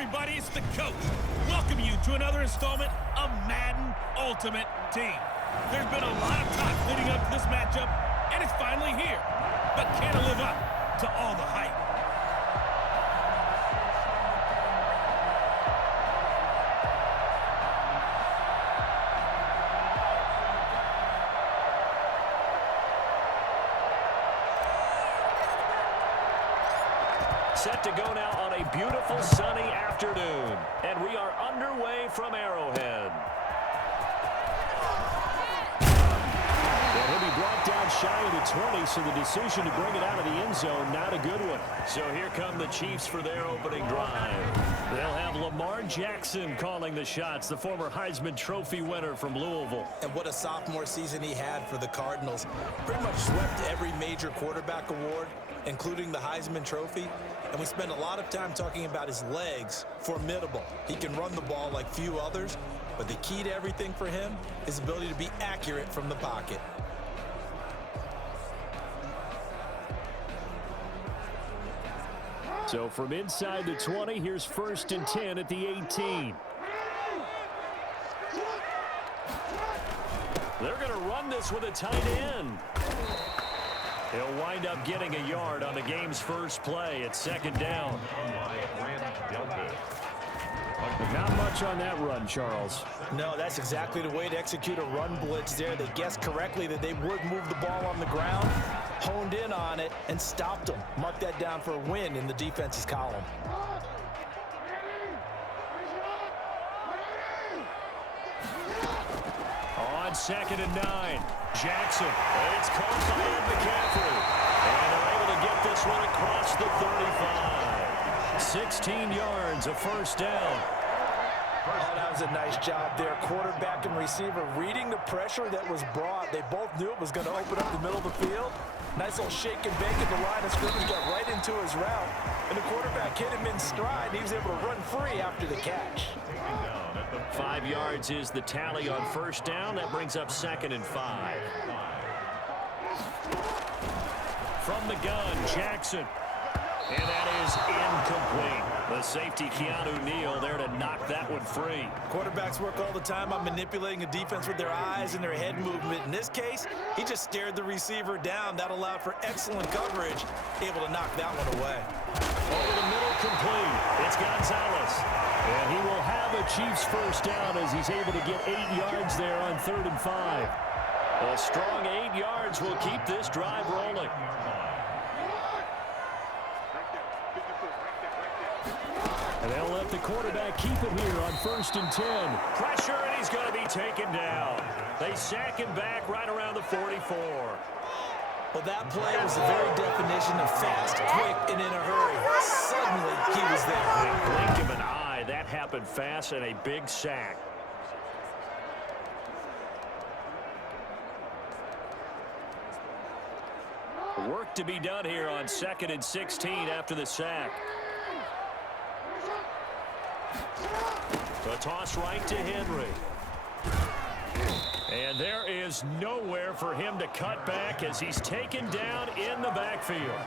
everybody, it's the coach. Welcome you to another installment of Madden Ultimate Team. There's been a lot of talk leading up to this matchup, and it's finally here. But can it live up to all the hype? Set to go now on a beautiful sunny afternoon. And we are underway from Arrowhead. Well, he'll be brought down shy of the 20, so the decision to bring it out of the end zone, not a good one. So here come the Chiefs for their opening drive. They'll have Lamar Jackson calling the shots, the former Heisman Trophy winner from Louisville. And what a sophomore season he had for the Cardinals. Pretty much swept every major quarterback award, including the Heisman Trophy. And we spend a lot of time talking about his legs. Formidable. He can run the ball like few others, but the key to everything for him is his ability to be accurate from the pocket. So from inside the 20, here's 1st and 10 at the 18. They're going to run this with a tight end. He'll wind up getting a yard on the game's first play at 2nd down. Not much on that run, Charles. No, that's exactly the way to execute a run blitz there. They guessed correctly that they would move the ball on the ground, honed in on it, and stopped them. Mark that down for a win in the defense's column. On 2nd and 9, Jackson. It's caught by McCaffrey. And they're able to get this one across the 35. 16 yards, a 1st down. Oh, that was a nice job there. Quarterback and receiver reading the pressure that was brought. They both knew it was going to open up the middle of the field. Nice little shake and bake at the line of scrimmage, got right into his route. And the quarterback hit him in stride, and he was able to run free after the catch. 5 yards is the tally on 1st down. That brings up 2nd and 5. From the gun, Jackson. And that is incomplete. The safety, Keanu Neal, there to knock that one free. Quarterbacks work all the time on manipulating a defense with their eyes and their head movement. In this case, he just stared the receiver down. That allowed for excellent coverage, able to knock that one away. Over the middle, complete. It's Gonzalez. And he will have a Chiefs 1st down as he's able to get 8 yards there on 3rd and 5. A strong 8 yards will keep this drive rolling. And they'll let the quarterback keep it here on 1st and 10. Pressure, and he's going to be taken down. They sack him back right around the 44. Well, that play was the very definition of fast, quick, and in a hurry. Suddenly, he was there. In a blink of an eye, that happened fast, and a big sack. Work to be done here on 2nd and 16 after the sack. The toss right to Henry. And there is nowhere for him to cut back as he's taken down in the backfield.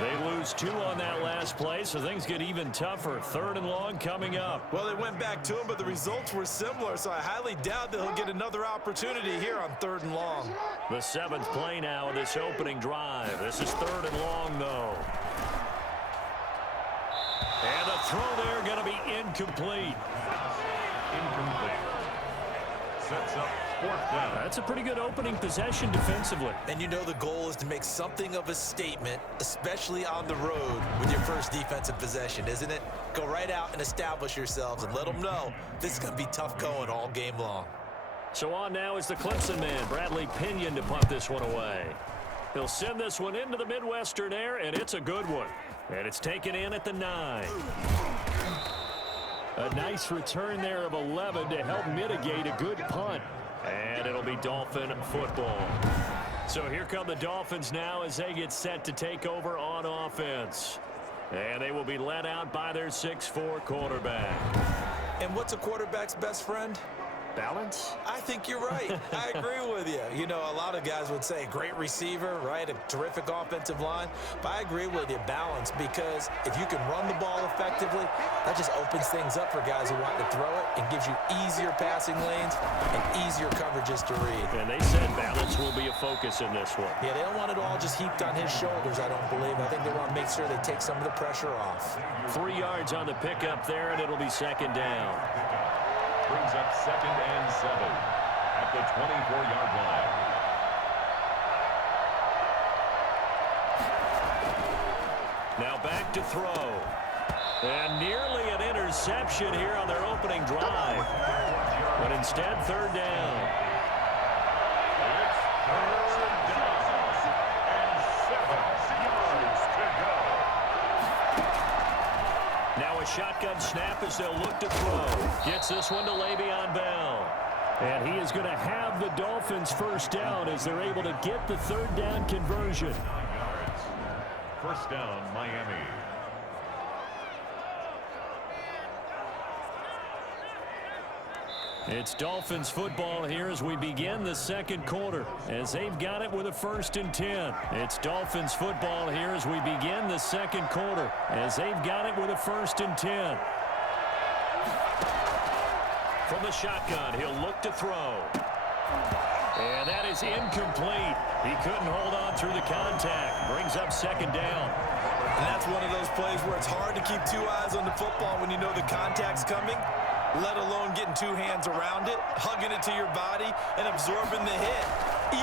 They lose 2 on that last play, so things get even tougher. 3rd and long coming up. Well, they went back to him, but the results were similar, so I highly doubt that he'll get another opportunity here on 3rd and long. The 7th play now of this opening drive. This is 3rd and long, though. And the throw there going to be incomplete. Sets up 4th down. That's a pretty good opening possession defensively. And you know the goal is to make something of a statement, especially on the road with your first defensive possession, isn't it? Go right out and establish yourselves and let them know this is going to be tough going all game long. So on now is the Clemson man, Bradley Pinion, to punt this one away. He'll send this one into the Midwestern air, and it's a good one. And it's taken in at the 9. A nice return there of 11 to help mitigate a good punt. And it'll be Dolphin football. So here come the Dolphins now as they get set to take over on offense. And they will be led out by their 6'4" quarterback. And what's a quarterback's best friend? Balance? I think you're right. I agree with you. You know, a lot of guys would say great receiver, right? A terrific offensive line. But I agree with you, balance, because if you can run the ball effectively, that just opens things up for guys who want to throw it and gives you easier passing lanes and easier coverages to read. And they said balance will be a focus in this one. Yeah, they don't want it all just heaped on his shoulders, I don't believe. I think they want to make sure they take some of the pressure off. 3 yards on the pickup there, and it'll be second down. Brings up 2nd and 7 at the 24-yard line. Now back to throw. And nearly an interception here on their opening drive. But instead, third down. It's 3rd down and 7 yards to go. Now a shotgun snap as they'll look to throw. Gets this one to Le'Veon Bell. And he is going to have the Dolphins first down as they're able to get the third down conversion. 9 yards. First down, Miami. It's Dolphins football here as we begin the second quarter, as they've got it with a 1st and 10. It's Dolphins football here as we begin the second quarter, as they've got it with a 1st and 10. From the shotgun, he'll look to throw. And that is incomplete. He couldn't hold on through the contact. Brings up second down. And that's one of those plays where it's hard to keep 2 eyes on the football when you know the contact's coming, let alone getting 2 hands around it, hugging it to your body, and absorbing the hit,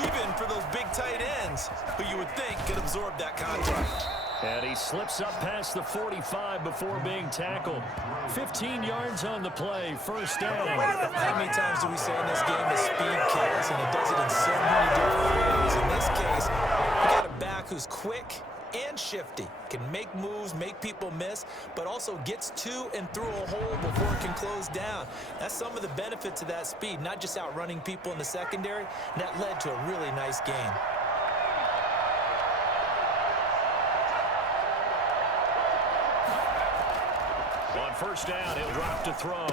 even for those big tight ends who you would think could absorb that contact. And he slips up past the 45 before being tackled. 15 yards on the play, first down. How many times do we say in this game that speed kills, and it does it in so many different ways? In this case, you got a back who's quick and shifty, can make moves, make people miss, but also gets to and through a hole before it can close down. That's some of the benefits of that speed, not just outrunning people in the secondary, and that led to a really nice game. On first down, he'll drop to throw.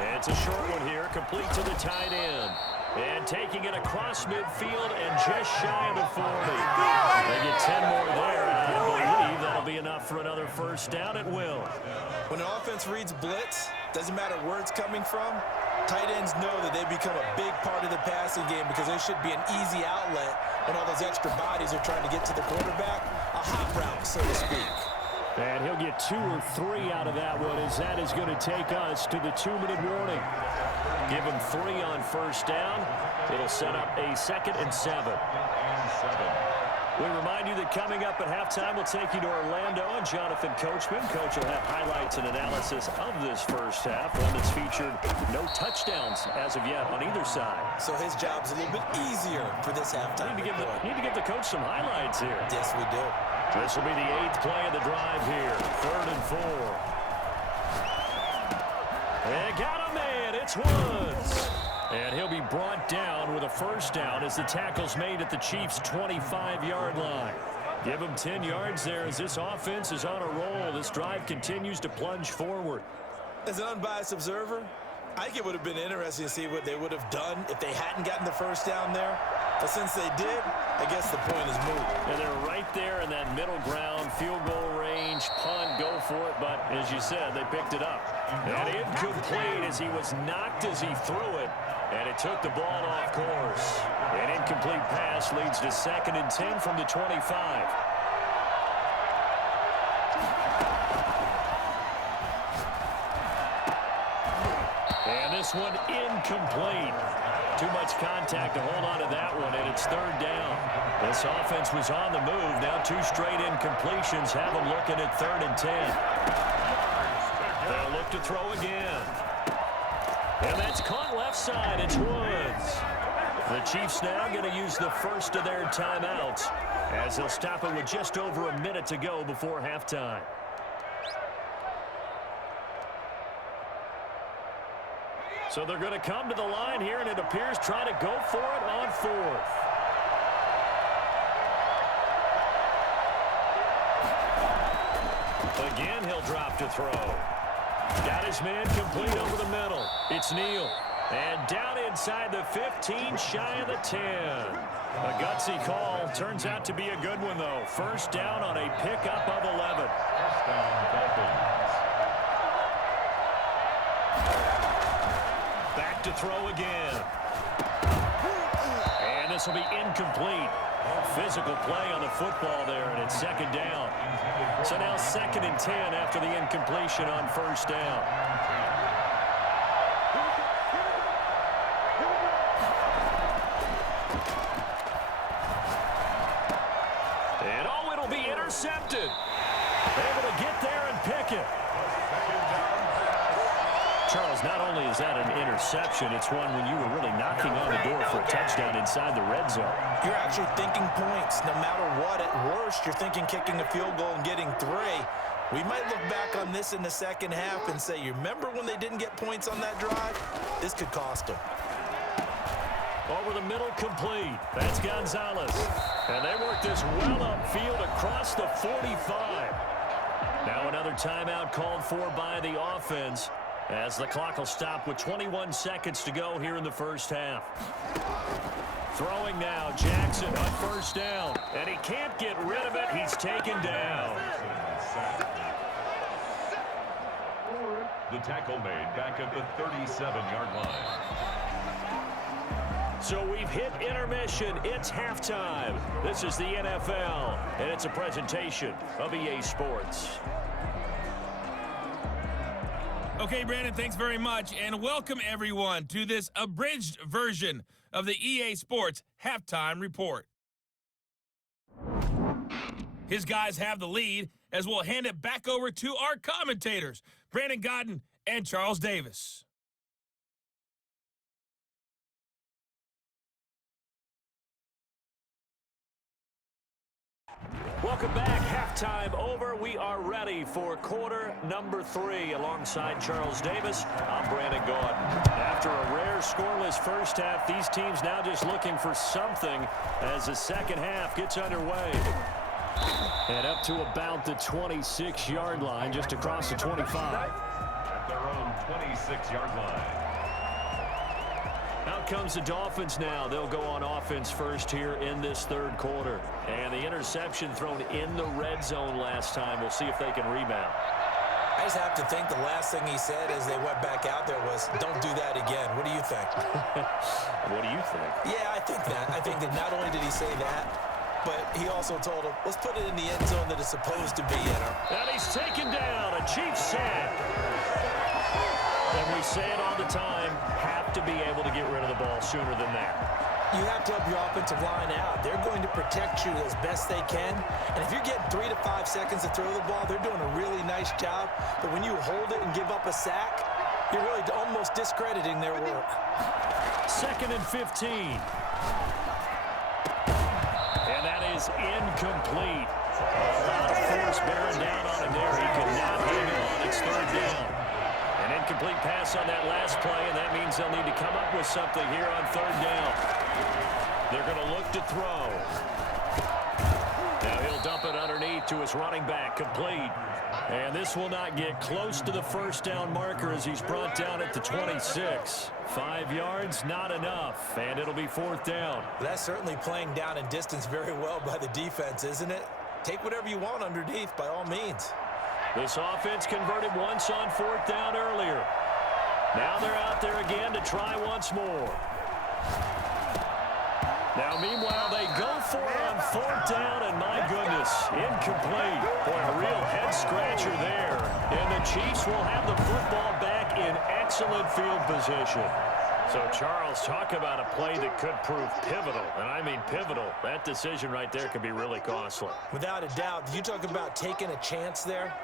And it's a short one here, complete to the tight end. And taking it across midfield and just shy of the 40. They get 10 more there, and I believe that'll be enough for another first down at will. When an offense reads blitz, doesn't matter where it's coming from, tight ends know that they become a big part of the passing game because there should be an easy outlet when all those extra bodies are trying to get to the quarterback. A hot route, so to speak. And he'll get 2 or 3 out of that one, as that is going to take us to the 2-minute warning. Give him 3 on first down. It'll set up a 2nd and 7. We remind you that coming up at halftime, we'll take you to Orlando and Jonathan Coachman. Coach will have highlights and analysis of this first half, one that's featured no touchdowns as of yet on either side. So his job's a little bit easier for this halftime. Need to give the coach some highlights here. Yes, we do. This will be the 8th play of the drive here. 3rd and 4. And got a man. It's Woods. And he'll be brought down with a first down as the tackle's made at the Chiefs' 25-yard line. Give him 10 yards there as this offense is on a roll. This drive continues to plunge forward. As an unbiased observer, I think it would have been interesting to see what they would have done if they hadn't gotten the first down there. But since they did, I guess the point is moot. And they're right there in that middle ground, field goal range, punt, go for it. But as you said, they picked it up. And incomplete as he was knocked as he threw it. And it took the ball off course. An incomplete pass leads to 2nd and 10 from the 25. And this one incomplete. Too much contact to hold on to that one, and it's 3rd down. This offense was on the move. Now 2 straight incompletions have them looking at 3rd and 10. They'll look to throw again. And that's caught left side. It's Woods. The Chiefs now going to use the first of their timeouts as they'll stop it with just over a minute to go before halftime. So they're going to come to the line here, and it appears try to go for it on 4th. Again, he'll drop to throw. Got his man complete over the middle. It's Neal. And down inside the 15, shy of the 10. A gutsy call. Turns out to be a good one, though. First down on a pickup of 11. First down, Dolphins. Back to throw again. And this will be incomplete. Physical play on the football there, and it's second down. So now 2nd and 10 after the incompletion on first down. And oh, it'll be intercepted. Able to get there and pick it. Charles, not only is that an interception, it's one when you were really knocking on the door for a touchdown inside the red zone. You're actually thinking points. No matter what, at worst, you're thinking kicking a field goal and getting 3. We might look back on this in the second half and say, you remember when they didn't get points on that drive? This could cost them. Over the middle, complete. That's Gonzalez. And they work this well upfield across the 45. Now another timeout called for by the offense, as the clock will stop with 21 seconds to go here in the first half. Throwing now, Jackson on first down. And he can't get rid of it. He's taken down. The tackle made back at the 37-yard line. So we've hit intermission. It's halftime. This is the NFL, and it's a presentation of EA Sports. Okay, Brandon, thanks very much, and welcome everyone to this abridged version of the EA Sports Halftime Report. His guys have the lead, as we'll hand it back over to our commentators, Brandon Godden and Charles Davis. Welcome back. Halftime over. We are ready for quarter number 3. Alongside Charles Davis, I'm Brandon Gaudin. After a rare scoreless first half, these teams now just looking for something as the second half gets underway. And up to about the 26-yard line, just across the 25. At their own 26-yard line. Out comes the Dolphins now. They'll go on offense first here in this third quarter. And the interception thrown in the red zone last time. We'll see if they can rebound. I just have to think the last thing he said as they went back out there was, don't do that again. What do you think? What do you think? Yeah, I think that. I think that not only did he say that, but he also told him, let's put it in the end zone that it's supposed to be in. And he's taken down. A Chiefs sack. And we say it all the time, have to be able to get rid of the ball sooner than that. You have to help your offensive line out. They're going to protect you as best they can. And if you're getting 3 to 5 seconds to throw the ball, they're doing a really nice job. But when you hold it and give up a sack, you're really almost discrediting their work. 2nd and 15. And that is incomplete. A lot of force bearing down on him there. He could not hang on. It's third down. An incomplete pass on that last play, and that means they'll need to come up with something here on third down. They're going to look to throw. Now he'll dump it underneath to his running back, complete. And this will not get close to the first down marker as he's brought down at the 26. 5 yards, not enough, and it'll be fourth down. That's certainly playing down in distance very well by the defense, isn't it? Take whatever you want underneath, by all means. This offense converted once on fourth down earlier. Now they're out there again to try once more. Now, meanwhile, they go for it on fourth down, and my goodness, incomplete. Boy, a real head-scratcher there. And the Chiefs will have the football back in excellent field position. So, Charles, talk about a play that could prove pivotal, and I mean pivotal. That decision right there could be really costly. Without a doubt. You talk about taking a chance there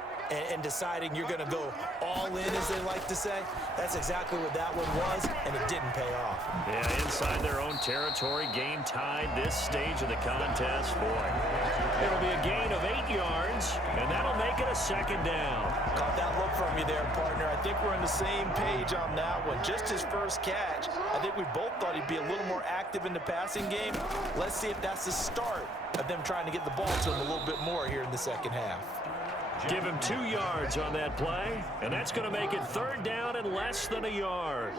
and deciding you're going to go all in, as they like to say. That's exactly what that one was, and it didn't pay off. Yeah, inside their own territory, game tied this stage of the contest. Boy, it'll be a gain of 8 yards, and that'll make it a second down. Caught that look from you there, partner. I think we're on the same page on that one. Just his first catch. I think we both thought he'd be a little more active in the passing game. Let's see if that's the start of them trying to get the ball to him a little bit more here in the second half. Give him 2 yards on that play, and that's going to make it third down and less than a yard.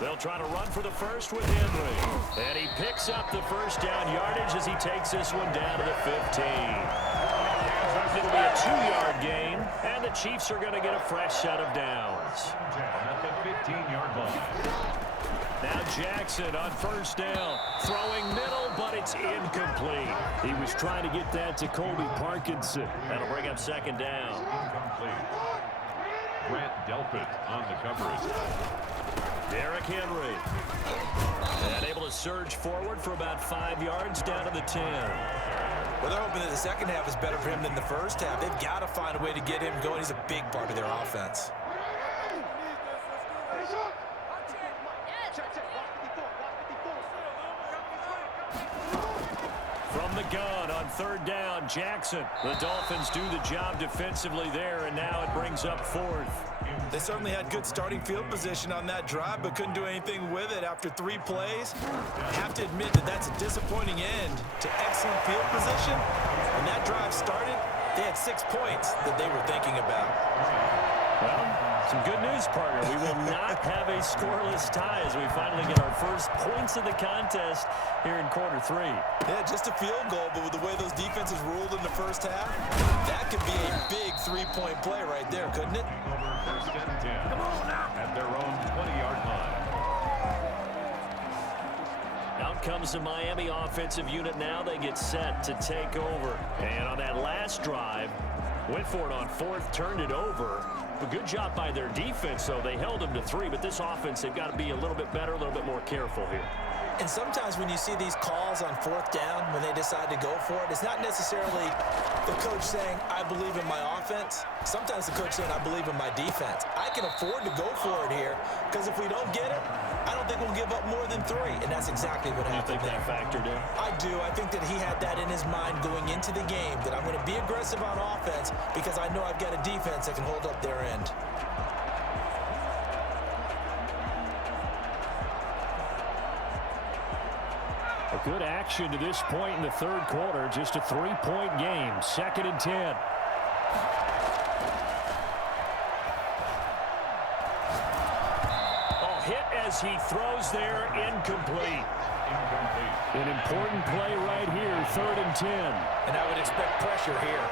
They'll try to run for the first with Henry. And he picks up the first down yardage as he takes this one down to the 15. It'll be a 2-yard gain, and the Chiefs are going to get a fresh set of downs. At the 15-yard line. Now Jackson on first down, throwing middle, but it's incomplete. He was trying to get that to Colby Parkinson. That'll bring up second down. Incomplete. Grant Delpit on the coverage. Derrick Henry. And able to surge forward for about 5 yards down to the 10. Well, they're hoping that the second half is better for him than the first half. They've got to find a way to get him going. He's a big part of their offense. From the gun on third down, Jackson. The Dolphins do the job defensively there, and now it brings up fourth. They certainly had good starting field position on that drive, but couldn't do anything with it after 3 plays. I have to admit that that's a disappointing end to excellent field position. When that drive started, they had 6 points that they were thinking about. Well, some good news, partner. We will not have a scoreless tie as we finally get our first points of the contest here in quarter 3. Yeah, just a field goal, but with the way those defenses ruled in the first half, that could be a big 3-point play right there, couldn't it? First and 10. Come on now. At their own 20-yard line. Out comes the Miami offensive unit now. They get set to take over. And on that last drive, went for it on fourth, turned it over. A good job by their defense, though. They held them to 3, but this offense, they've got to be a little bit better, a little bit more careful here. And sometimes when you see these calls on fourth down, when they decide to go for it, it's not necessarily the coach saying, I believe in my offense. Sometimes the coach saying, I believe in my defense. I can afford to go for it here, because if we don't get it, I don't think we'll give up more than 3. And that's exactly what happened there. You think that factored in? I do. I think that he had that in his mind going into the game, that I'm going to be aggressive on offense because I know I've got a defense that can hold up their end. A good action to this point in the third quarter. Just a 3-point game. 2nd and 10. Hit as he throws there, incomplete. An important play right here, 3rd and 10. And I would expect pressure here.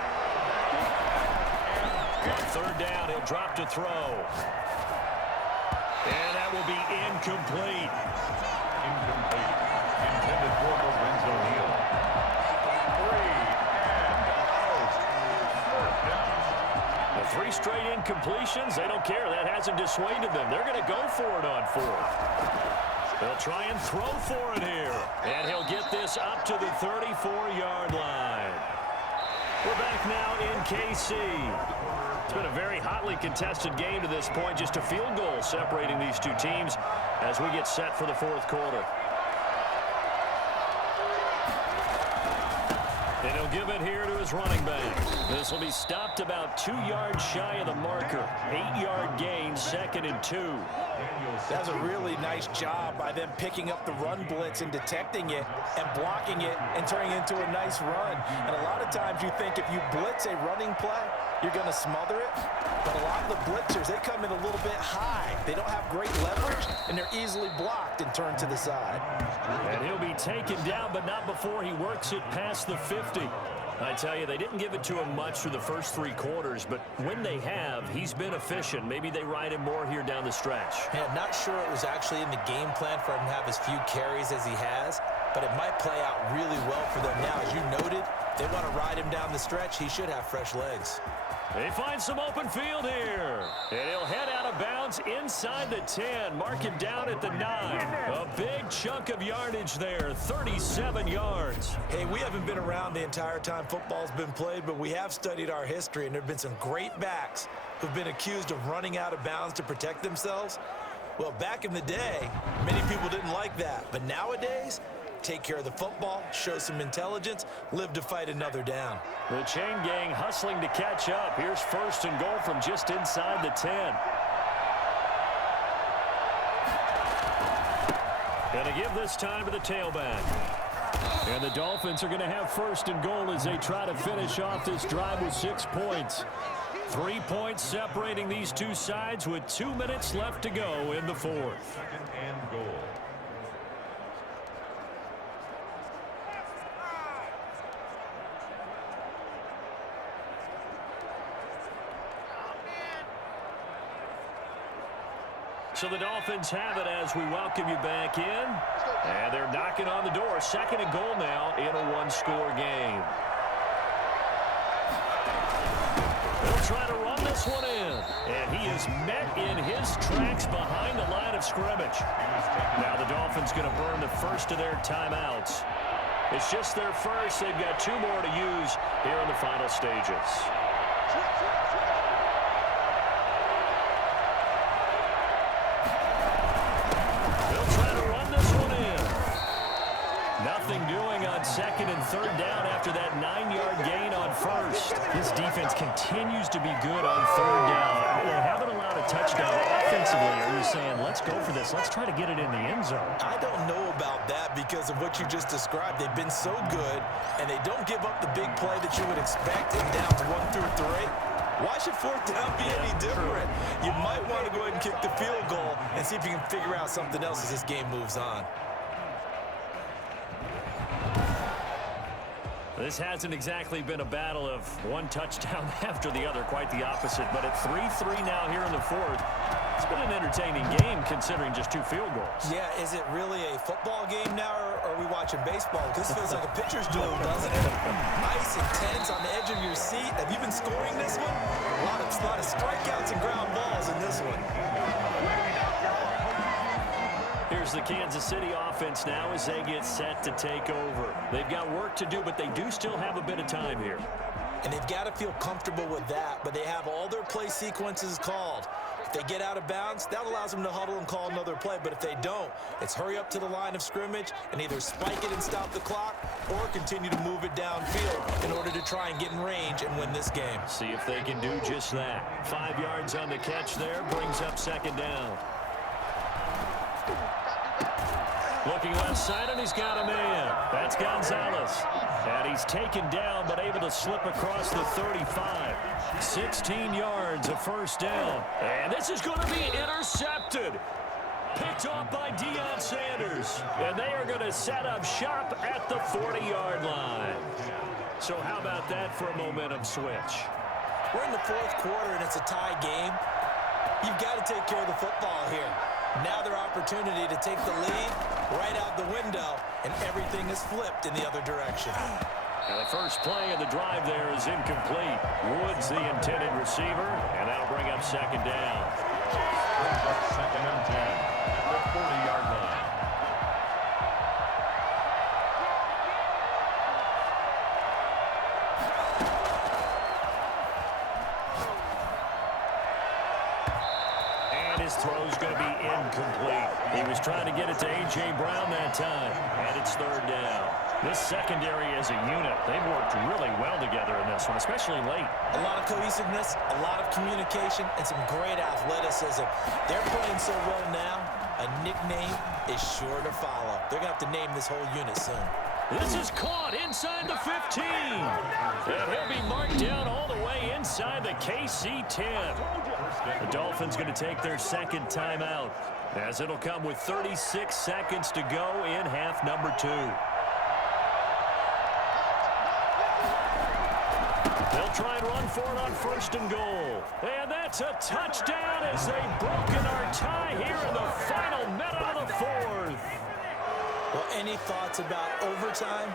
On third down, he'll drop to throw. And that will be incomplete. Incomplete. Intended for Lorenzo Neal. 3 straight incompletions, they don't care. That hasn't dissuaded them. They're going to go for it on fourth. They'll try and throw for it here. And he'll get this up to the 34-yard line. We're back now in KC. It's been a very hotly contested game to this point. Just a field goal separating these two teams as we get set for the fourth quarter. And he'll give it here to his running back. This will be stopped about 2 yards shy of the marker. 8-yard gain, 2nd and 2. That's a really nice job by them picking up the run blitz and detecting it and blocking it and turning it into a nice run. And a lot of times you think if you blitz a running play, you're going to smother it. But a lot of the blitzers, they come in a little bit high. They don't have great leverage, and they're easily blocked and turned to the side. And he'll be taken down, but not before he works it past the 50. I tell you, they didn't give it to him much through the first 3 quarters, but when they have, he's been efficient. Maybe they ride him more here down the stretch. Man, I'm not sure it was actually in the game plan for him to have as few carries as he has, but it might play out really well for them now. As you noted, they want to ride him down the stretch. He should have fresh legs. They find some open field here. And he'll head out of bounds inside the 10. Mark him down at the 9. A big chunk of yardage there, 37 yards. Hey, we haven't been around the entire time football's been played, but we have studied our history, and there have been some great backs who've been accused of running out of bounds to protect themselves. Well, back in the day, many people didn't like that. But nowadays, take care of the football, show some intelligence, live to fight another down. The chain gang hustling to catch up. Here's 1st and goal from just inside the 10. Gonna give this time to the tailback. And the Dolphins are going to have first and goal as they try to finish off this drive with 6 points. 3 points separating these two sides with 2 minutes left to go in the fourth. Second and goal. So the Dolphins have it as we welcome you back in. And they're knocking on the door. Second and goal now in a one-score game. They'll try to run this one in. And he is met in his tracks behind the line of scrimmage. Now the Dolphins going to burn the first of their timeouts. It's just their first. They've got 2 more to use here in the final stages. Nothing doing on second and third down after that 9-yard gain on first. This defense continues to be good on third down. They haven't allowed a touchdown offensively. Are you saying, let's go for this, let's try to get it in the end zone? I don't know about that because of what you just described. They've been so good, and they don't give up the big play that you would expect in downs 1 through 3. Why should fourth down be any different? You might want to go ahead and kick the field goal and see if you can figure out something else as this game moves on. This hasn't exactly been a battle of one touchdown after the other, quite the opposite. But at 3-3 now here in the fourth, it's been an entertaining game considering just 2 field goals. Yeah, is it really a football game now, or are we watching baseball? This feels like a pitcher's duel, doesn't it? Nice and tense on the edge of your seat. Have you been scoring this one? A lot of strikeouts and ground balls in this one. Here's the Kansas City offense now as they get set to take over. They've got work to do, but they do still have a bit of time here. And they've got to feel comfortable with that, but they have all their play sequences called. If they get out of bounds, that allows them to huddle and call another play. But if they don't, it's hurry up to the line of scrimmage and either spike it and stop the clock or continue to move it downfield in order to try and get in range and win this game. See if they can do just that. 5 yards on the catch there, brings up second down. Looking left side, and he's got a man. That's Gonzalez. And he's taken down, but able to slip across the 35. 16 yards, a first down. And this is going to be intercepted. Picked off by Deion Sanders. And they are going to set up shop at the 40-yard line. So how about that for a momentum switch? We're in the fourth quarter, and it's a tie game. You've got to take care of the football here. Now their opportunity to take the lead right out the window, and everything is flipped in the other direction. And the first play of the drive there is incomplete. Woods the intended receiver, and that'll bring up second down. Brings up second and 10 at the 40-yard line. His throw's going to be incomplete. He was trying to get it to A.J. Brown that time, and it's third down. This secondary as a unit, they've worked really well together in this one, especially late. A lot of cohesiveness, a lot of communication, and some great athleticism. They're playing so well now, a nickname is sure to follow. They're going to have to name this whole unit soon. This is caught inside the 15. And he'll be marked down all the way inside the KC 10. The Dolphins going to take their second timeout, as it'll come with 36 seconds to go in half number 2. They'll try and run for it on first and goal. And that's a touchdown as they've broken our tie here in the final minute of the fourth. Well, any thoughts about overtime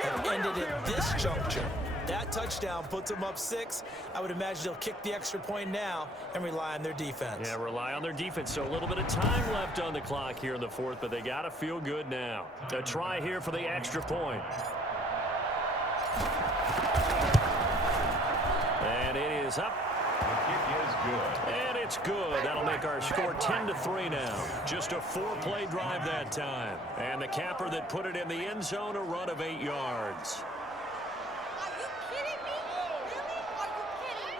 have ended at this juncture. That touchdown puts them up 6. I would imagine they'll kick the extra point now and rely on their defense. Yeah, rely on their defense. So a little bit of time left on the clock here in the fourth, but they got to feel good now. A try here for the extra point. And it is up. The kick is good. And it's good. That'll make our score 10-3 now. Just a 4-play drive that time. And the capper that put it in the end zone, a run of 8 yards. Are you kidding me? Really? Are you kidding me?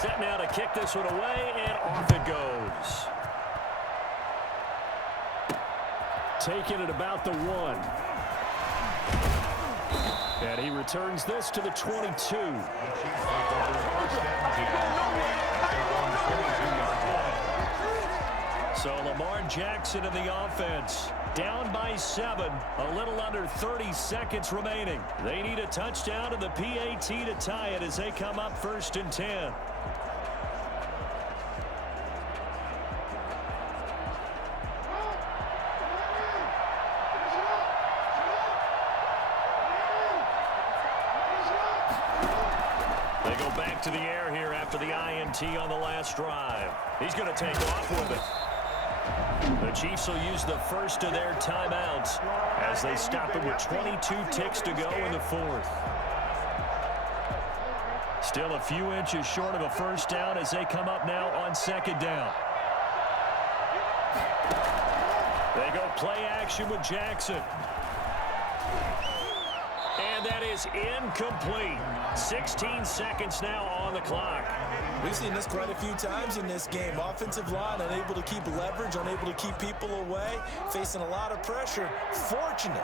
Set now to kick this one away, and off it goes. Taking it about the 1. And he returns this to the 22. So Lamar Jackson in the offense. Down by 7. A little under 30 seconds remaining. They need a touchdown and the PAT to tie it as they come up 1st and 10. They go back to the air here after the INT on the last drive. He's going to take off with it. The Chiefs will use the first of their timeouts as they stop it with 22 ticks to go in the 4th. Still a few inches short of a first down as they come up now on 2nd down. They go play action with Jackson. And that is incomplete. 16 seconds now on the clock. We've seen this quite a few times in this game. Offensive line unable to keep leverage, unable to keep people away, facing a lot of pressure. Fortunate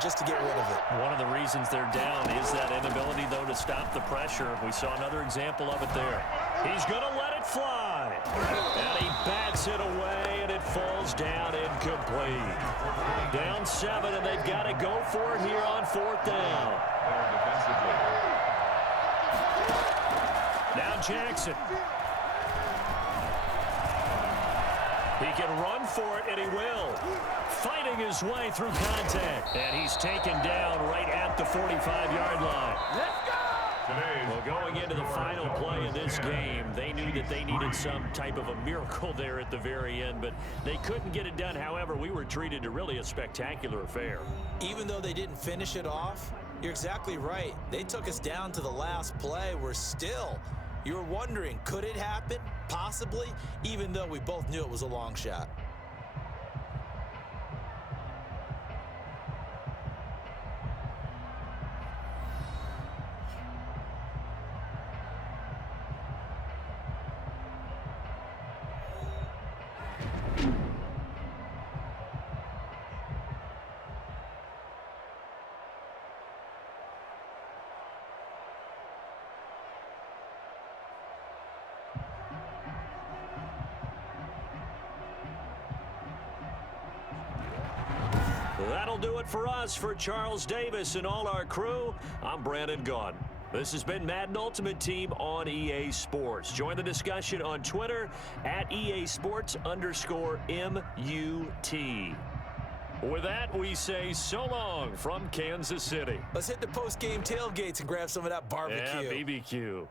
just to get rid of it. One of the reasons they're down is that inability, though, to stop the pressure. We saw another example of it there. He's going to let it fly. And he bats it away, and it falls down incomplete. Down 7, and they've got to go for it here on 4th down. Now Jackson. He can run for it, and he will. Fighting his way through contact. And he's taken down right at the 45-yard line. Let's go! Well, going into the final play of this game, they knew that they needed some type of a miracle there at the very end, but they couldn't get it done. However, we were treated to really a spectacular affair. Even though they didn't finish it off, you're exactly right. They took us down to the last play. You were wondering, could it happen? Possibly, even though we both knew it was a long shot. That'll do it for us. For Charles Davis and all our crew, I'm Brandon Gaudin. This has been Madden Ultimate Team on EA Sports. Join the discussion on Twitter at EASports_MUT. With that, we say so long from Kansas City. Let's hit the post-game tailgates and grab some of that barbecue. Yeah, BBQ.